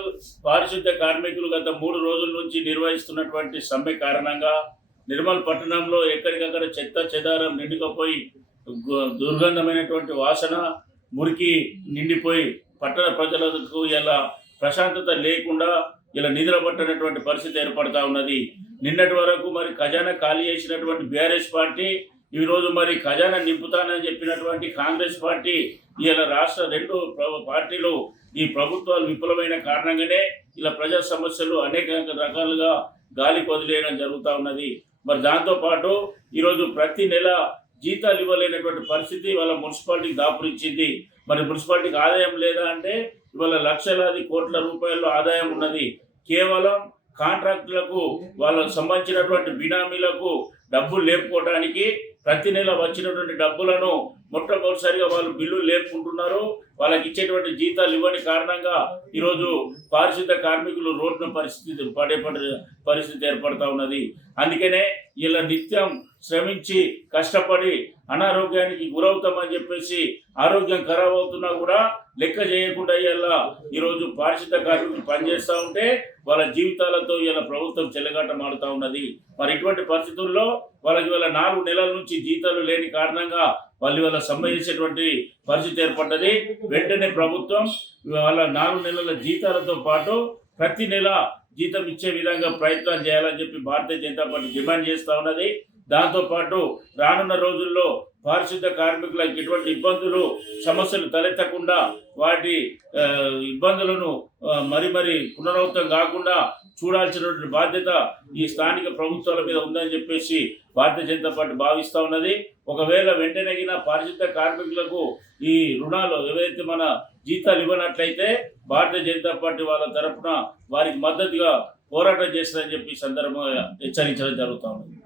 Municipal పారిశుద్ధ్య కార్మికులు గత 3 రోజుల నుంచి నిర్వహిస్తున్నటువంటి సమ్మె కారణంగా నిర్మల్ పట్టణంలో ఎక్కడికక్కడ చెత్త చెదారం నిండుకపోయి దుర్గంధమైనటువంటి వాసన మురికి నిండిపోయి పట్టణ ప్రజలకు ఇలా ప్రశాంతత లేకుండా ఇలా నిద్ర పట్టనటువంటి పరిస్థితి ఏర్పడతా ఉన్నది. నిన్నటి వరకు మరి ఖజానా ఖాళీ చేసినటువంటి బీఆర్ఎస్ పార్టీ ఈరోజు మరి ఖజానా నింపుతానని చెప్పినటువంటి కాంగ్రెస్ పార్టీ ఇలా రాష్ట్ర 2 పార్టీలు ఈ ప్రభుత్వాలు విఫలమైన కారణంగానే ఇలా ప్రజా సమస్యలు అనేక రకాలుగా గాలి వదిలేయడం జరుగుతూ ఉన్నది. మరి దాంతోపాటు ఈరోజు ప్రతి నెల జీతాలు ఇవ్వలేనటువంటి పరిస్థితి వాళ్ళ మున్సిపాలిటీకి దాపురించింది. మరి మున్సిపాలిటీకి ఆదాయం లేదా అంటే ఇవాళ లక్షలాది కోట్ల రూపాయల ఆదాయం ఉన్నది. కేవలం కాంట్రాక్టులకు వాళ్ళకు సంబంధించినటువంటి బినామీలకు డబ్బులు లేపుకోవడానికి ప్రతి నెల వచ్చినటువంటి డబ్బులను మొట్టమొదటిసారిగా వాళ్ళు బిల్లులు లేపుకుంటున్నారు. వాళ్ళకి ఇచ్చేటువంటి జీతాలు ఇవ్వని కారణంగా ఈరోజు పారిశుద్ధ కార్మికులు రోడ్డున పడే పరిస్థితి ఏర్పడతా ఉన్నది. అందుకనే ఇలా నిత్యం శ్రమించి కష్టపడి అనారోగ్యానికి గురవుతామని చెప్పేసి ఆరోగ్యం ఖరాబ్ అవుతున్నా కూడా లెక్క చేయకుండా ఇలా ఈరోజు పారిశుద్ధ కార్మికులు పనిచేస్తూ ఉంటే వాళ్ళ జీవితాలతో ఇలా ప్రభుత్వం చెలగాటమాడుతూ ఉన్నది. మరి ఇటువంటి పరిస్థితుల్లో వాళ్ళకి ఇవాళ 4 నెలల నుంచి జీతాలు లేని కారణంగా వాళ్ళు ఇవాళ సమ్మె చేసేటువంటి పరిస్థితి ఏర్పడ్డది. వెంటనే ప్రభుత్వం వాళ్ళ 4 నెలల జీతాలతో పాటు ప్రతి నెల జీతం ఇచ్చే విధంగా ప్రయత్నం చేయాలని చెప్పి భారతీయ జనతా పార్టీ డిమాండ్ చేస్తూ ఉన్నది. దాంతోపాటు రానున్న రోజుల్లో పారిశుద్ధ కార్మికులకు ఎటువంటి ఇబ్బందులు సమస్యలు తలెత్తకుండా వాటి ఇబ్బందులను మరి పునరావృతం కాకుండా చూడాల్సినటువంటి బాధ్యత ఈ స్థానిక ప్రభుత్వాల మీద ఉందని చెప్పేసి భారతీయ జనతా పార్టీ భావిస్తూ ఉన్నది. ఒకవేళ వెంటనే పారిశుద్ధ కార్మికులకు ఈ రుణాలు ఏవైతే మన జీతాలు ఇవ్వనట్లయితే భారతీయ జనతా పార్టీ వాళ్ళ తరఫున వారికి మద్దతుగా పోరాటం చేస్తుందని చెప్పి సందర్భంగా హెచ్చరించడం జరుగుతూ ఉంది.